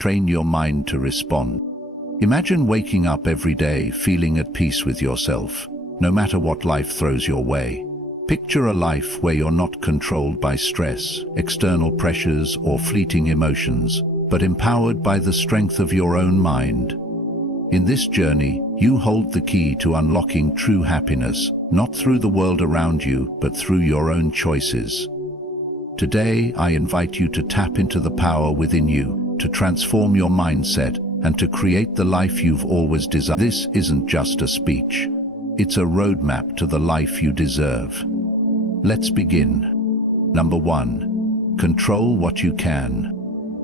Train your mind to respond. Imagine waking up every day feeling at peace with yourself, no matter what life throws your way. Picture a life where you're not controlled by stress, external pressures, or fleeting emotions, but empowered by the strength of your own mind. In this journey, you hold the key to unlocking true happiness, not through the world around you, but through your own choices. Today, I invite you to tap into the power within you, to transform your mindset, and to create the life you've always desired. This isn't just a speech. It's a roadmap to the life you deserve. Let's begin. Number 1. Control what you can.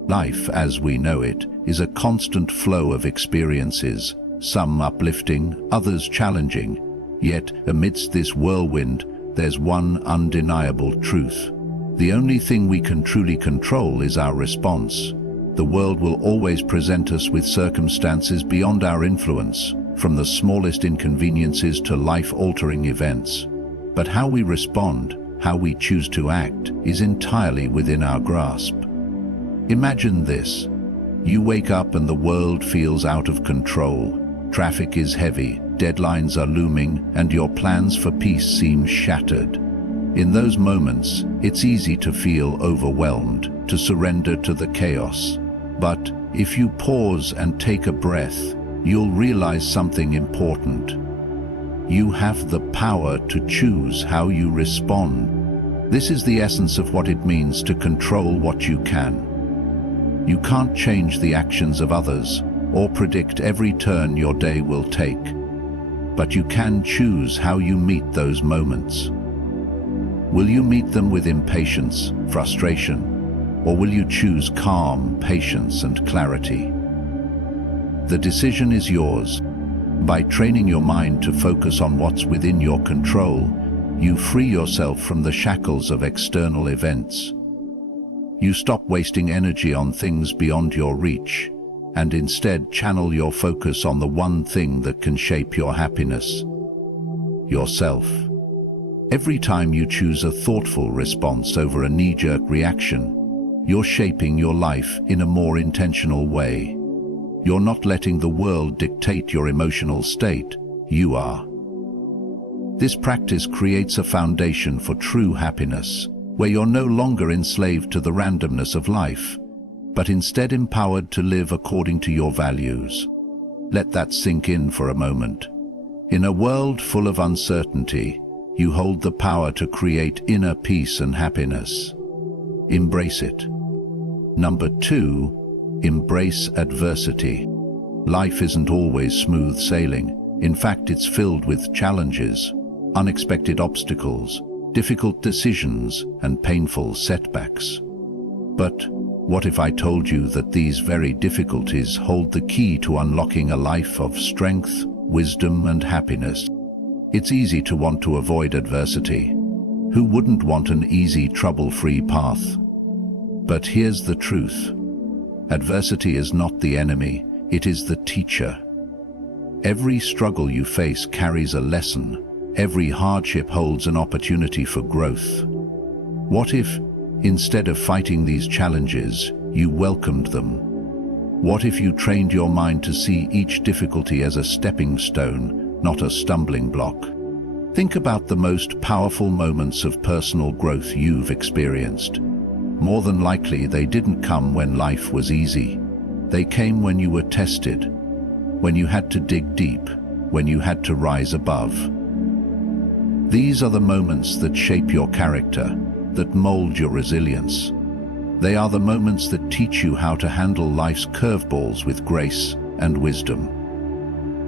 Life, as we know it, is a constant flow of experiences, some uplifting, others challenging. Yet, amidst this whirlwind, there's one undeniable truth. The only thing we can truly control is our response. The world will always present us with circumstances beyond our influence, from the smallest inconveniences to life-altering events. But how we respond, how we choose to act, is entirely within our grasp. Imagine this. You wake up and the world feels out of control. Traffic is heavy, deadlines are looming, and your plans for peace seem shattered. In those moments, it's easy to feel overwhelmed, to surrender to the chaos. But if you pause and take a breath, you'll realize something important. You have the power to choose how you respond. This is the essence of what it means to control what you can. You can't change the actions of others or predict every turn your day will take, but you can choose how you meet those moments. Will you meet them with impatience, frustration, or will you choose calm, patience, and clarity? The decision is yours. By training your mind to focus on what's within your control, you free yourself from the shackles of external events. You stop wasting energy on things beyond your reach, and instead channel your focus on the one thing that can shape your happiness: yourself. Every time you choose a thoughtful response over a knee-jerk reaction, you're shaping your life in a more intentional way. You're not letting the world dictate your emotional state, you are. This practice creates a foundation for true happiness, where you're no longer enslaved to the randomness of life, but instead empowered to live according to your values. Let that sink in for a moment. In a world full of uncertainty, you hold the power to create inner peace and happiness. Embrace it. Number 2, embrace adversity. Life isn't always smooth sailing. In fact, it's filled with challenges, unexpected obstacles, difficult decisions, and painful setbacks. But what if I told you that these very difficulties hold the key to unlocking a life of strength, wisdom, and happiness? It's easy to want to avoid adversity. Who wouldn't want an easy, trouble-free path? But here's the truth. Adversity is not the enemy, it is the teacher. Every struggle you face carries a lesson. Every hardship holds an opportunity for growth. What if, instead of fighting these challenges, you welcomed them? What if you trained your mind to see each difficulty as a stepping stone, not a stumbling block? Think about the most powerful moments of personal growth you've experienced. More than likely, they didn't come when life was easy. They came when you were tested, when you had to dig deep, when you had to rise above. These are the moments that shape your character, that mold your resilience. They are the moments that teach you how to handle life's curveballs with grace and wisdom.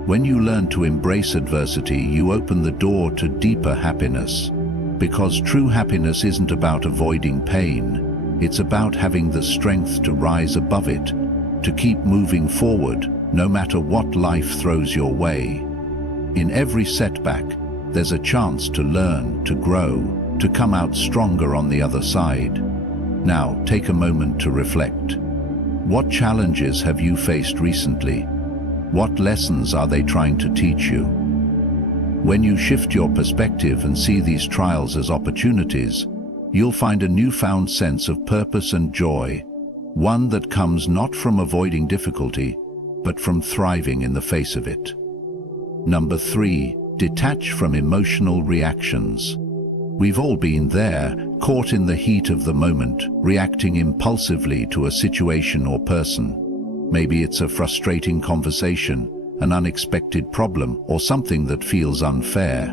When you learn to embrace adversity, you open the door to deeper happiness. Because true happiness isn't about avoiding pain. It's about having the strength to rise above it, to keep moving forward, no matter what life throws your way. In every setback, there's a chance to learn, to grow, to come out stronger on the other side. Now, take a moment to reflect. What challenges have you faced recently? What lessons are they trying to teach you? When you shift your perspective and see these trials as opportunities, you'll find a newfound sense of purpose and joy. one that comes not from avoiding difficulty, but from thriving in the face of it. Number 3, detach from emotional reactions. We've all been there, caught in the heat of the moment, reacting impulsively to a situation or person. Maybe it's a frustrating conversation, an unexpected problem, or something that feels unfair.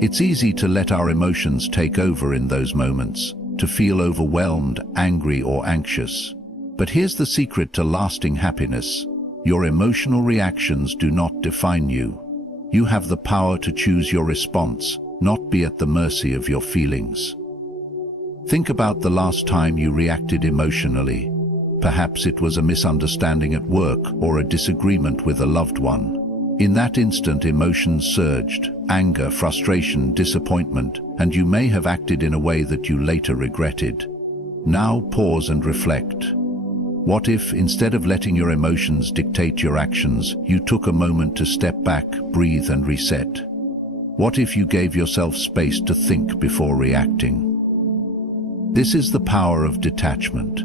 It's easy to let our emotions take over in those moments, to feel overwhelmed, angry, or anxious. But here's the secret to lasting happiness. Your emotional reactions do not define you. You have the power to choose your response, not be at the mercy of your feelings. Think about the last time you reacted emotionally. Perhaps it was a misunderstanding at work or a disagreement with a loved one. In that instant, emotions surged: anger, frustration, disappointment, and you may have acted in a way that you later regretted. Now pause and reflect. What if, instead of letting your emotions dictate your actions, you took a moment to step back, breathe, and reset? What if you gave yourself space to think before reacting? This is the power of detachment.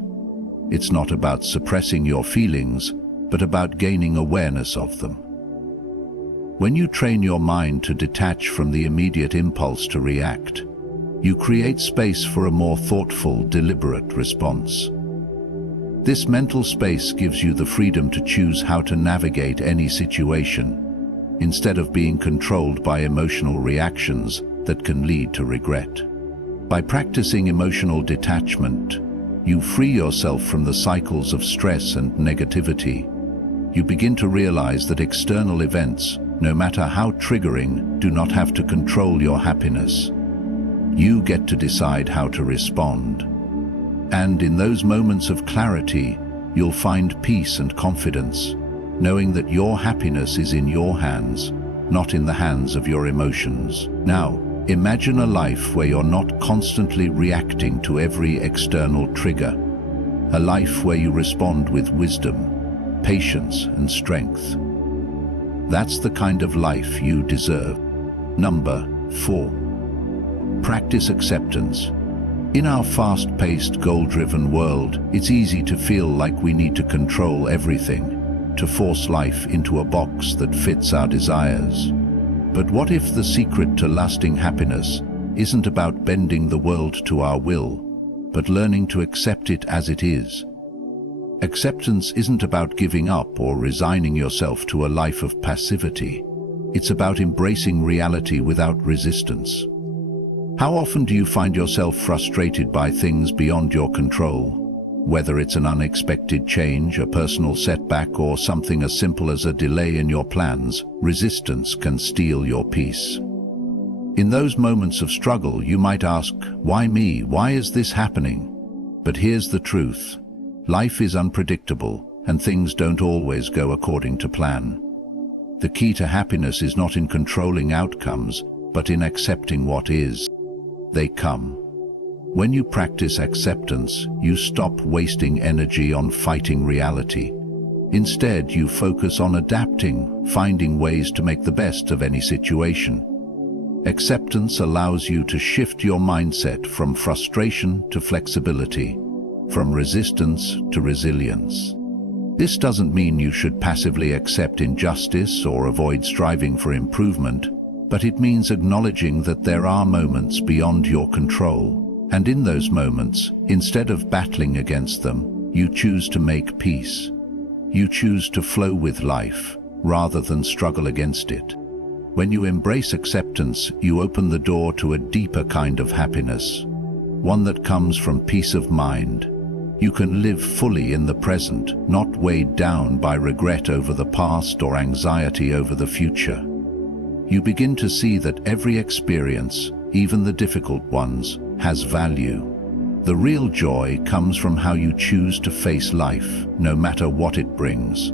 It's not about suppressing your feelings, but about gaining awareness of them. When you train your mind to detach from the immediate impulse to react, you create space for a more thoughtful, deliberate response. This mental space gives you the freedom to choose how to navigate any situation, instead of being controlled by emotional reactions that can lead to regret. By practicing emotional detachment, you free yourself from the cycles of stress and negativity. You begin to realize that external events, no matter how triggering, do not have to control your happiness. You get to decide how to respond. And in those moments of clarity, you'll find peace and confidence, knowing that your happiness is in your hands, not in the hands of your emotions. Now, imagine a life where you're not constantly reacting to every external trigger. A life where you respond with wisdom, patience, and strength. That's the kind of life you deserve. Number 4. Practice acceptance. In our fast-paced, goal-driven world, it's easy to feel like we need to control everything, to force life into a box that fits our desires. But what if the secret to lasting happiness isn't about bending the world to our will, but learning to accept it as it is? Acceptance isn't about giving up or resigning yourself to a life of passivity. It's about embracing reality without resistance. How often do you find yourself frustrated by things beyond your control? Whether it's an unexpected change, a personal setback, or something as simple as a delay in your plans, resistance can steal your peace. In those moments of struggle, you might ask, "Why me? Why is this happening?" But here's the truth. Life is unpredictable, and things don't always go according to plan. The key to happiness is not in controlling outcomes, but in accepting what is. They come. When you practice acceptance, you stop wasting energy on fighting reality. Instead, you focus on adapting, finding ways to make the best of any situation. Acceptance allows you to shift your mindset from frustration to flexibility, from resistance to resilience. This doesn't mean you should passively accept injustice or avoid striving for improvement, but it means acknowledging that there are moments beyond your control. And in those moments, instead of battling against them, you choose to make peace. You choose to flow with life, rather than struggle against it. When you embrace acceptance, you open the door to a deeper kind of happiness, one that comes from peace of mind. You can live fully in the present, not weighed down by regret over the past or anxiety over the future. You begin to see that every experience, even the difficult ones, has value. The real joy comes from how you choose to face life, no matter what it brings.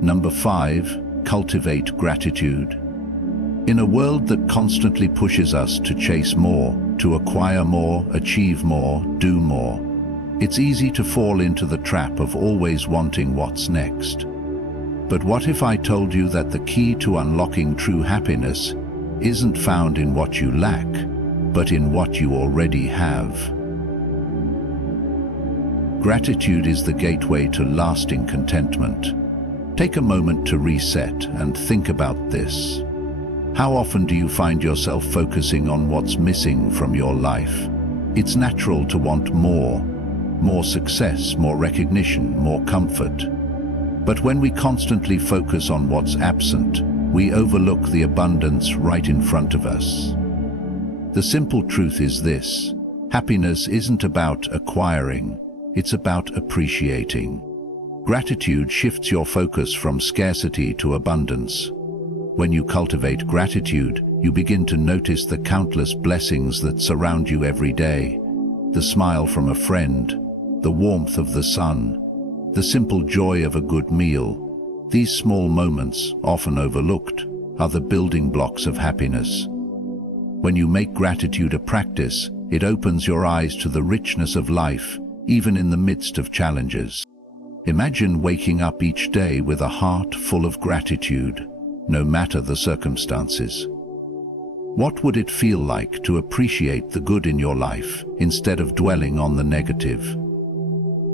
Number 5, cultivate gratitude. In a world that constantly pushes us to chase more, to acquire more, achieve more, do more, it's easy to fall into the trap of always wanting what's next. But what if I told you that the key to unlocking true happiness isn't found in what you lack, but in what you already have? Gratitude is the gateway to lasting contentment. Take a moment to reset and think about this. How often do you find yourself focusing on what's missing from your life? It's natural to want more success, more recognition, more comfort. But when we constantly focus on what's absent, we overlook the abundance right in front of us. The simple truth is this: happiness isn't about acquiring, it's about appreciating. Gratitude shifts your focus from scarcity to abundance. When you cultivate gratitude, you begin to notice the countless blessings that surround you every day. The smile from a friend, the warmth of the sun, the simple joy of a good meal. These small moments, often overlooked, are the building blocks of happiness. When you make gratitude a practice, it opens your eyes to the richness of life, even in the midst of challenges. Imagine waking up each day with a heart full of gratitude, no matter the circumstances. What would it feel like to appreciate the good in your life instead of dwelling on the negative?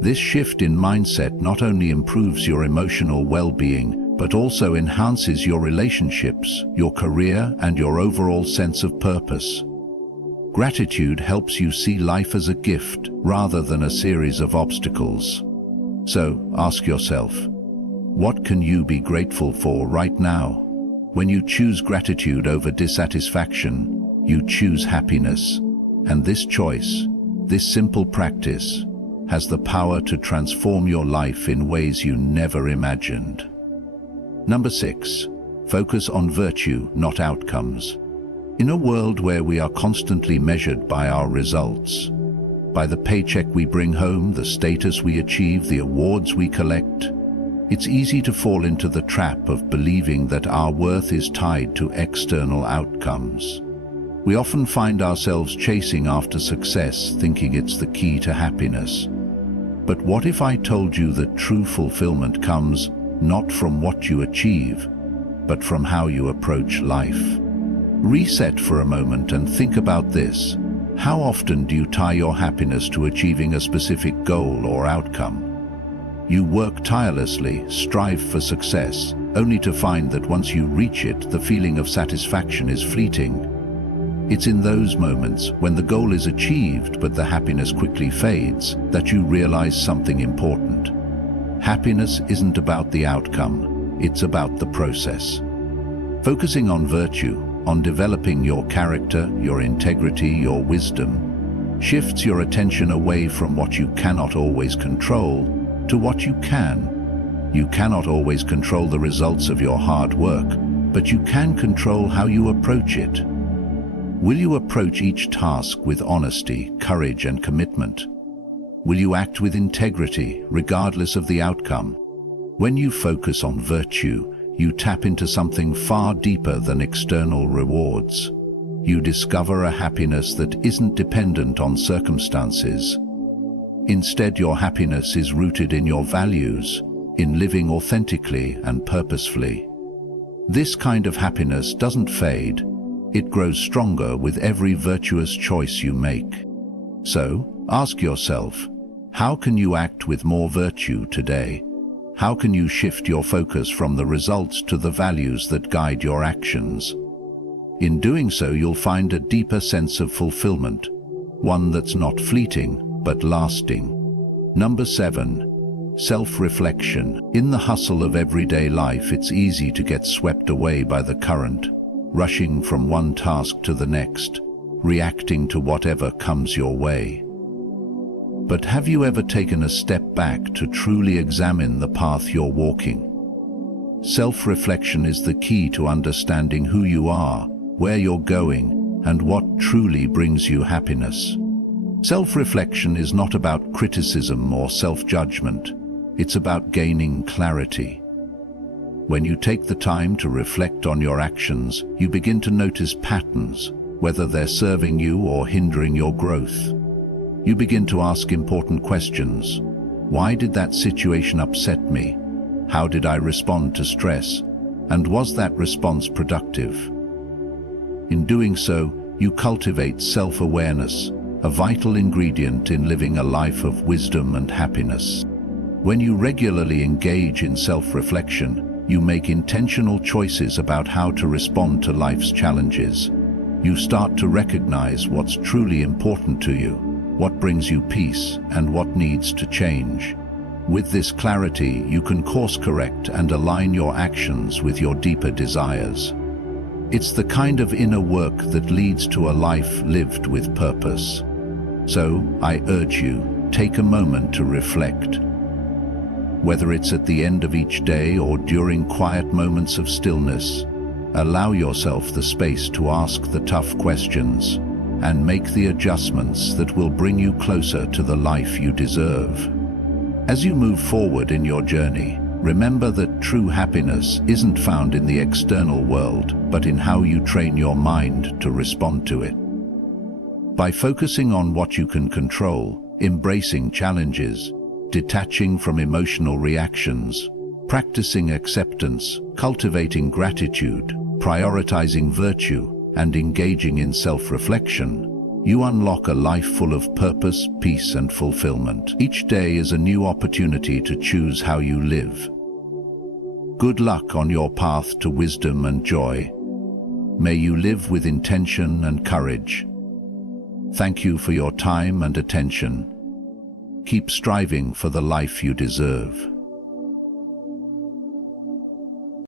This shift in mindset not only improves your emotional well-being, but also enhances your relationships, your career, and your overall sense of purpose. Gratitude helps you see life as a gift rather than a series of obstacles. So, ask yourself, what can you be grateful for right now? When you choose gratitude over dissatisfaction, you choose happiness. And this choice, this simple practice, has the power to transform your life in ways you never imagined. Number 6. Focus on virtue, not outcomes. In a world where we are constantly measured by our results, by the paycheck we bring home, the status we achieve, the awards we collect, it's easy to fall into the trap of believing that our worth is tied to external outcomes. We often find ourselves chasing after success, thinking it's the key to happiness. But what if I told you that true fulfillment comes not from what you achieve, but from how you approach life? Reset for a moment and think about this. How often do you tie your happiness to achieving a specific goal or outcome? You work tirelessly, strive for success, only to find that once you reach it, the feeling of satisfaction is fleeting. It's in those moments, when the goal is achieved but the happiness quickly fades, that you realize something important. Happiness isn't about the outcome, it's about the process. Focusing on virtue, on developing your character, your integrity, your wisdom, shifts your attention away from what you cannot always control to what you can. You cannot always control the results of your hard work, but you can control how you approach it. Will you approach each task with honesty, courage, and commitment? Will you act with integrity, regardless of the outcome? When you focus on virtue, you tap into something far deeper than external rewards. You discover a happiness that isn't dependent on circumstances. Instead, your happiness is rooted in your values, in living authentically and purposefully. This kind of happiness doesn't fade. It grows stronger with every virtuous choice you make. So, ask yourself, how can you act with more virtue today? How can you shift your focus from the results to the values that guide your actions? In doing so, you'll find a deeper sense of fulfillment, one that's not fleeting, but lasting. Number 7. Self-reflection. In the hustle of everyday life, it's easy to get swept away by the current, rushing from one task to the next, reacting to whatever comes your way. But have you ever taken a step back to truly examine the path you're walking? Self-reflection is the key to understanding who you are, where you're going, and what truly brings you happiness. Self-reflection is not about criticism or self-judgment. It's about gaining clarity. When you take the time to reflect on your actions, you begin to notice patterns, whether they're serving you or hindering your growth. You begin to ask important questions. Why did that situation upset me? How did I respond to stress? And was that response productive? In doing so, you cultivate self-awareness, a vital ingredient in living a life of wisdom and happiness. When you regularly engage in self-reflection, you make intentional choices about how to respond to life's challenges. You start to recognize what's truly important to you, what brings you peace, and what needs to change. With this clarity, you can course-correct and align your actions with your deeper desires. It's the kind of inner work that leads to a life lived with purpose. So, I urge you, take a moment to reflect. Whether it's at the end of each day or during quiet moments of stillness, allow yourself the space to ask the tough questions and make the adjustments that will bring you closer to the life you deserve. As you move forward in your journey, remember that true happiness isn't found in the external world, but in how you train your mind to respond to it. By focusing on what you can control, embracing challenges, detaching from emotional reactions, practicing acceptance, cultivating gratitude, prioritizing virtue, and engaging in self-reflection, you unlock a life full of purpose, peace, and fulfillment. Each day is a new opportunity to choose how you live. Good luck on your path to wisdom and joy. May you live with intention and courage. Thank you for your time and attention. Keep striving for the life you deserve.